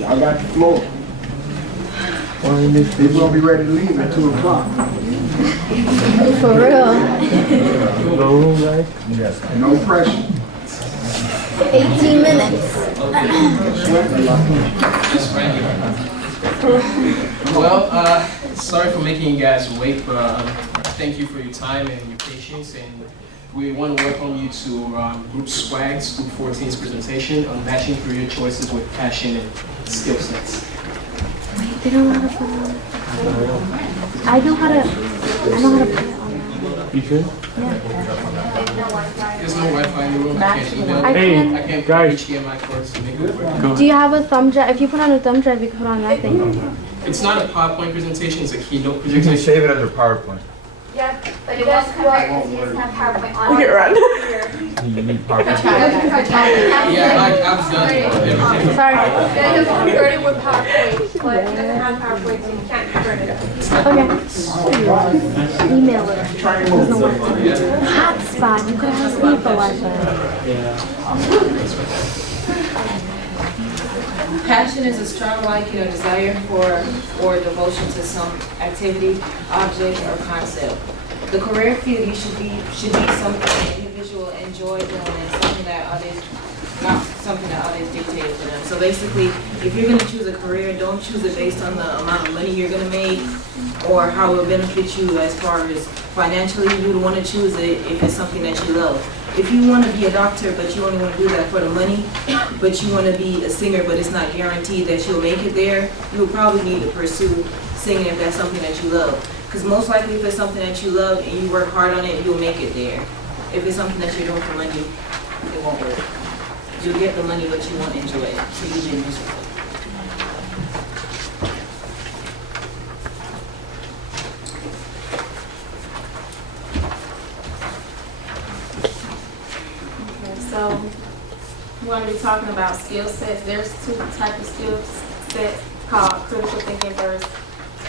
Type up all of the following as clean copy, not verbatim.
Y'all got the floor. People gonna be ready to leave at 2 o'clock. For real. No pressure. 18 minutes. Sweating a lot. Well, sorry for making you guys wait, but thank you for your time and your patience. And we want to welcome you to Group SWAG's Group 14's presentation on matching career choices with passion and skill sets. They don't know how to put it on. I know how to put it on. You should? There's no Wi-Fi in the room. I can't email. I can. I can't put guys. HDMI cords to make it work. Do you have a thumb drive? If you put on a thumb drive, you can put on that thing. It's not a PowerPoint presentation, it's a keynote You can presentation. save it under PowerPoint. Yeah, but it does come back because he doesn't have PowerPoint on. You need PowerPoint. Yeah, I've done everything. Sorry. Yeah, he doesn't convert it with PowerPoint, but he doesn't have PowerPoint, so you can't convert it. Okay. Email it. Doesn't work. Hotspot. You could ask me for Wi-Fi. Passion is a strong liking or desire for or devotion to some activity, object, or concept. The career field you should be something an individual enjoy doing and something that others not something that others dictate for them. So basically, if you're going to choose a career, don't choose it based on the amount of money you're going to make or how it will benefit you as far as financially. You would want to choose it if it's something that you love. If you want to be a doctor, but you only want to do that for the money, but you want to be a singer, but it's not guaranteed that you'll make it there, you will probably need to pursue singing if that's something that you love. Because most likely if it's something that you love and you work hard on it, you'll make it there. If it's something that you're doing for money, it won't work. You'll get the money, but you won't enjoy it, so you'll be miserable. So we're going to be talking about skill sets. There's two types of skill sets called critical thinking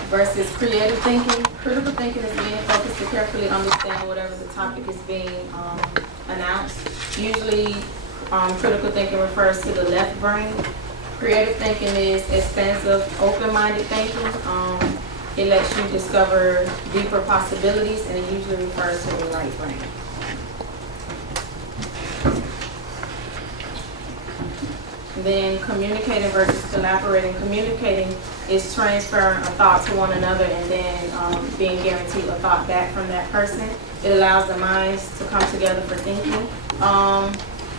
versus creative thinking. Critical thinking is being focused to carefully understand whatever the topic is being announced. Usually critical thinking refers to the left brain. Creative thinking is expansive, open-minded thinking. It lets you discover deeper possibilities, and it usually refers to the right brain. Then communicating versus collaborating. Communicating is transferring a thought to one another and then being guaranteed a thought back from that person. It allows the minds to come together for thinking.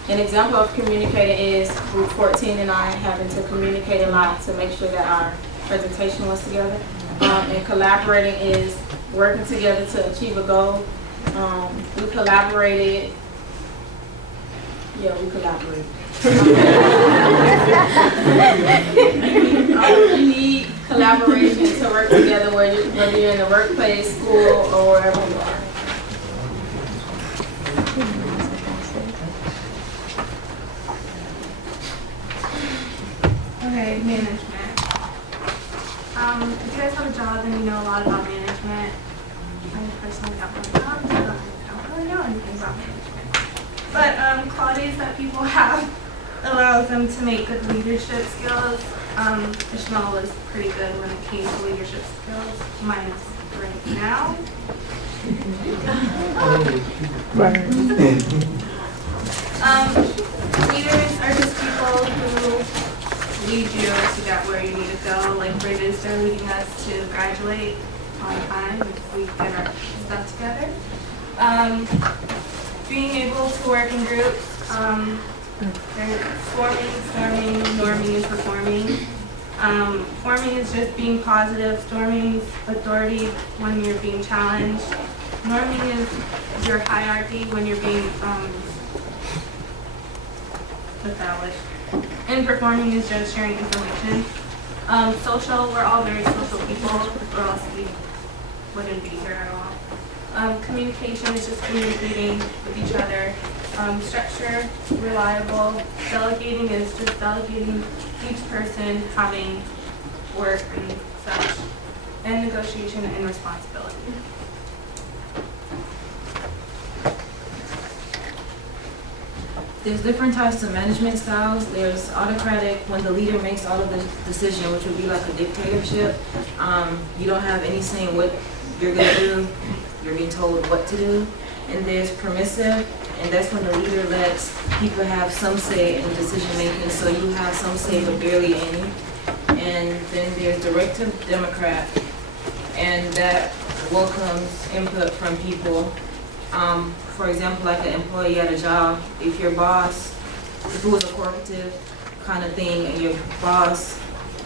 An example of communicating is Group 14 and I having to communicate a lot to make sure that our presentation was together. And collaborating is working together to achieve a goal. We collaborated. Yeah, we collaborated. You need collaboration to work together, whether you're in the workplace, school, or wherever you are. Okay, management. If you guys have a job and you know a lot about management, I personally got one job, so I don't really know anything about management. But qualities that people have allows them to make good leadership skills. Ishmael was pretty good when it came to leadership skills, minus right now. Leaders are just people who lead you to get where you need to go. Like Bridges, they're leading us to graduate on time if we get our stuff together. Being able to work in groups. Forming, storming, norming, and performing. Forming is just being positive. Storming is authority when you're being challenged. Norming is your hierarchy when you're being established. And performing is just sharing information. Social, we're all very social people, or else we wouldn't be here at all. Communication is just communicating with each other. Structure, reliable. Delegating is just delegating each person having work and such. And negotiation and responsibility. there's different types of management styles. There's autocratic, when the leader makes all of the decision, which would be like a dictatorship. You don't have any say in what you're gonna do. You're being told what to do. And there's permissive, and that's when the leader lets people have some say in decision making, so you have some say but barely any. And then there's directive democrat, and that welcomes input from people. For example, like an employee at a job, if your boss, if it was a cooperative kind of thing, and your boss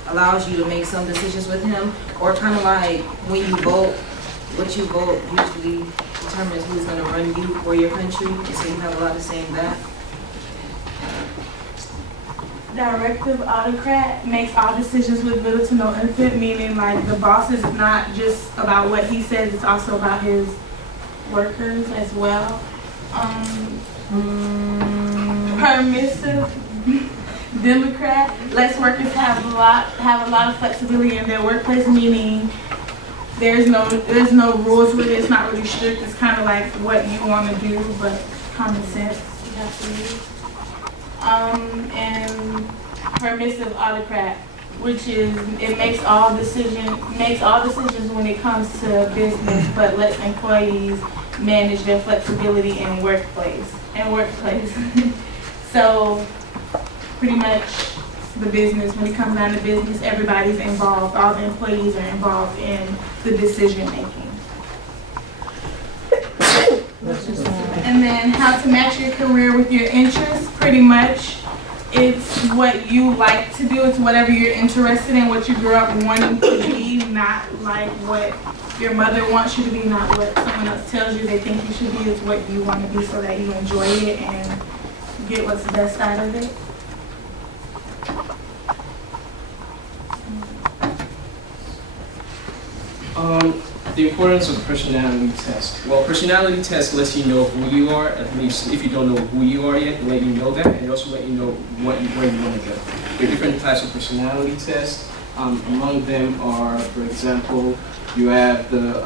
allows you to make some decisions with him, or kind of like when you vote, what you vote usually determines who's going to run you or your country, and so you have a lot of say in that. Directive autocrat makes all decisions with little to no input, meaning like the boss is not just about what he says, it's also about his workers as well. Permissive Democrat lets workers have a lot of flexibility in their workplace, meaning there's no rules with it. It's not really strict. It's kind of like what you want to do, but common sense you have to use. And permissive autocrat, which is it makes all decisions when it comes to business, but lets employees manage their flexibility in workplace. So pretty much the business, when it comes down to business, everybody's involved. All the employees are involved in the decision making. And then how to match your career with your interests. Pretty much it's what you like to do. It's whatever you're interested in, what you grew up wanting to be, not like what your mother wants you to be, not what someone else tells you they think you should be. It's what you want to be so that you enjoy it and get what's best out of it. The importance of personality test. Well, personality test lets you know who you are, at least if you don't know who you are yet, let you know that, and also let you know where you want to go. There are different types of personality tests. Among them are, for example, you have the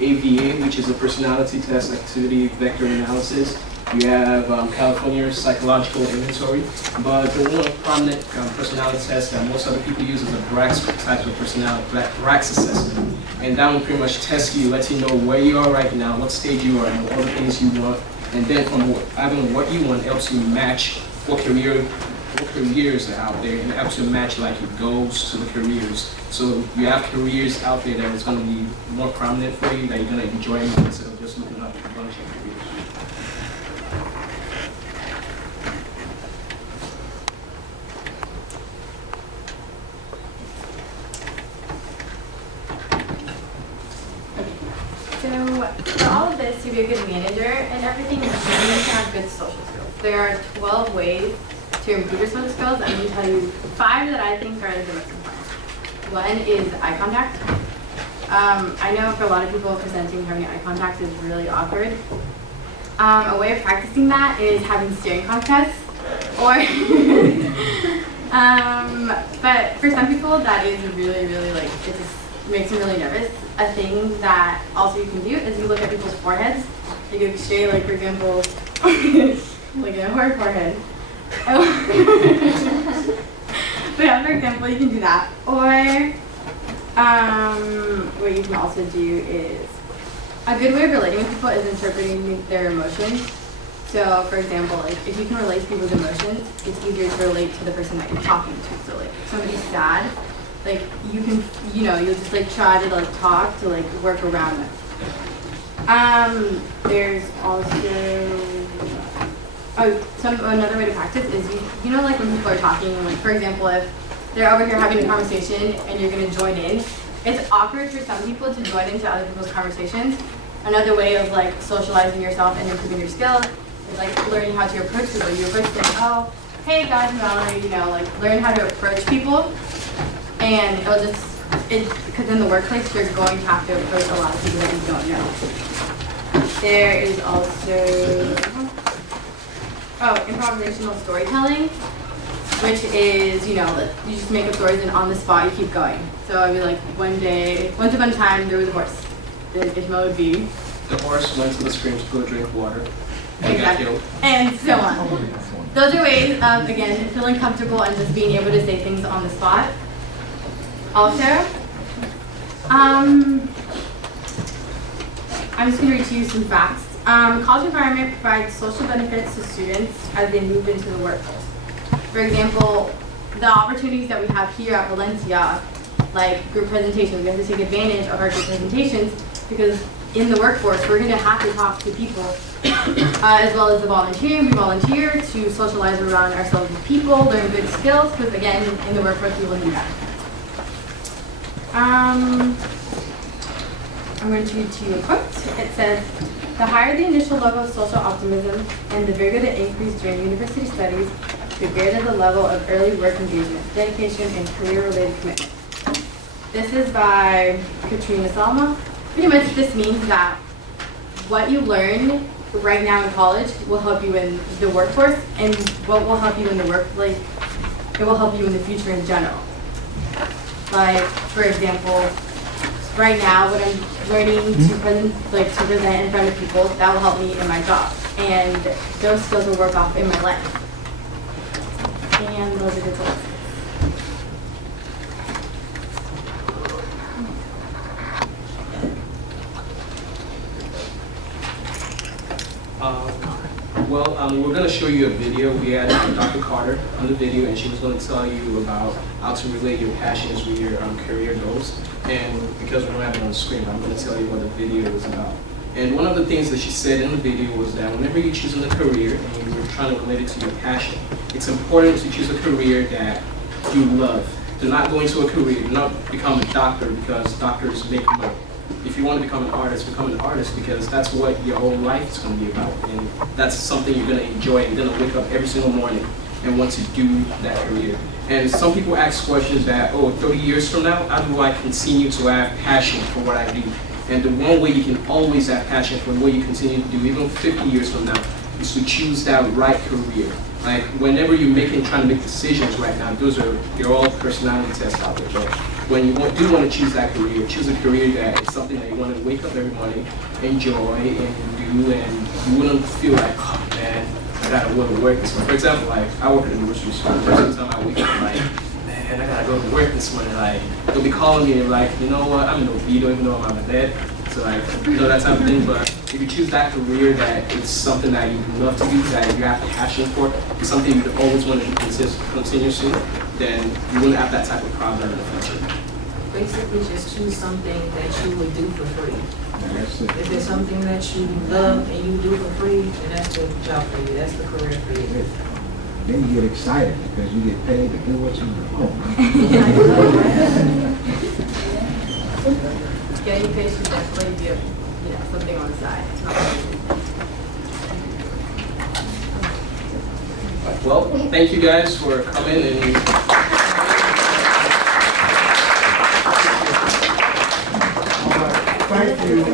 AVA, which is a personality test activity vector analysis. You have California Psychological Inventory, but the one prominent personality test that most other people use is a Brax type of personality, Brax assessment. And that one pretty much tests you, lets you know where you are right now, what stage you are, and all the things you want. And then from having what you want, helps you match what careers are out there, and helps you match like your goals to the careers. So you have careers out there that is going to be more prominent for you, that you're going to enjoy more instead of just looking up a bunch of careers. So for all of this, to be a good manager and everything, you need to have good social skills. There are 12 ways to improve your social skills. I'm going to tell you 5 that I think are the most important. One is eye contact. I know for a lot of people presenting having eye contact is really awkward. A way of practicing that is having staring contests, or but for some people that is really, really like, it just makes them really nervous. A thing that also you can do is you look at people's foreheads. You can straight, like for example, like a horror forehead. But yeah, for example, you can do that. Or what you can also do is, a good way of relating with people is interpreting their emotions. So for example, like if you can relate to people's emotions, it's easier to relate to the person that you're talking to. So like if somebody's sad, like you can, you'll just like try to like talk to like work around them. There's also another way to practice is like when people are talking, like for example, if they're over here having a conversation and you're gonna join in, it's awkward for some people to join into other people's conversations. Another way of like socializing yourself and improving your skills is like learning how to approach people. You approach them, oh, hey guys, Mallory, like learn how to approach people. And it'll just, because in the workplace, you're going to have to approach a lot of people that you don't know. There is also, improvisational storytelling, which is, you just make up stories and on the spot you keep going. So I'd be like, once upon a time, there was a horse. The Ishmael would be. The horse went to the stream to go drink water and got killed. And so on. those are ways of, again, feeling comfortable and just being able to say things on the spot. Also, I'm just going to read to you some facts. College environment provides social benefits to students as they move into the workforce. For example, the opportunities that we have here at Valencia, like group presentations, we have to take advantage of our group presentations because in the workforce, we're going to have to talk to people, as well as the volunteering. We volunteer to socialize around ourselves with people, learn good skills, because again, in the workforce, we will need that. I'm going to read to you a quote. It says, "The higher the initial level of social optimism and the bigger the increase during university studies, the greater the level of early work engagement, dedication, and career-related commitment." This is by Katrina Salma. Pretty much this means that what you learn right now in college will help you in the workforce, and what will help you in the workplace, it will help you in the future in general. Like, for example, right now when I'm learning to present in front of people, that will help me in my job. And those skills will work off in my life. And those are the tools. We're going to show you a video. We had Dr. Carter on the video, and she was going to tell you about how to relate your passions with your career goals. And because we don't have it on the screen, I'm going to tell you what the video is about. And one of the things that she said in the video was that whenever you're choosing a career and you're trying to relate it to your passion, it's important to choose a career that you love. Do not go into a career, do not become a doctor because doctors make money. If you want to become an artist because that's what your whole life is going to be about. And that's something you're going to enjoy. You're going to wake up every single morning and want to do that career. And some people ask questions that, 30 years from now, how do I continue to have passion for what I do? And the one way you can always have passion for what you continue to do, even 50 years from now, is to choose that right career. Like, whenever you're trying to make decisions right now, they're all personality tests out there. But when you do want to choose that career, choose a career that is something that you want to wake up every morning, enjoy, and do, and you wouldn't feel like, oh man, I gotta go to work this morning. For example, like, I work at a grocery store. The first time I wake up, I'm like, man, I gotta go to work this morning. Like, they'll be calling me and like, you know what, I'm in Oviedo, even though I'm on my bed. So like, that type of thing. But if you choose that career that it's something that you love to do, that you have passion for, it's something you always want to do continuously, then you wouldn't have that type of problem in the future. Basically, just choose something that you would do for free. That's it. If it's something that you love and you do for free, then that's the job for you. That's the career for you. Then you get excited because you get paid to do what you do. Getting paid should definitely be something on the side. It's not Well, thank you guys for coming and Thank you.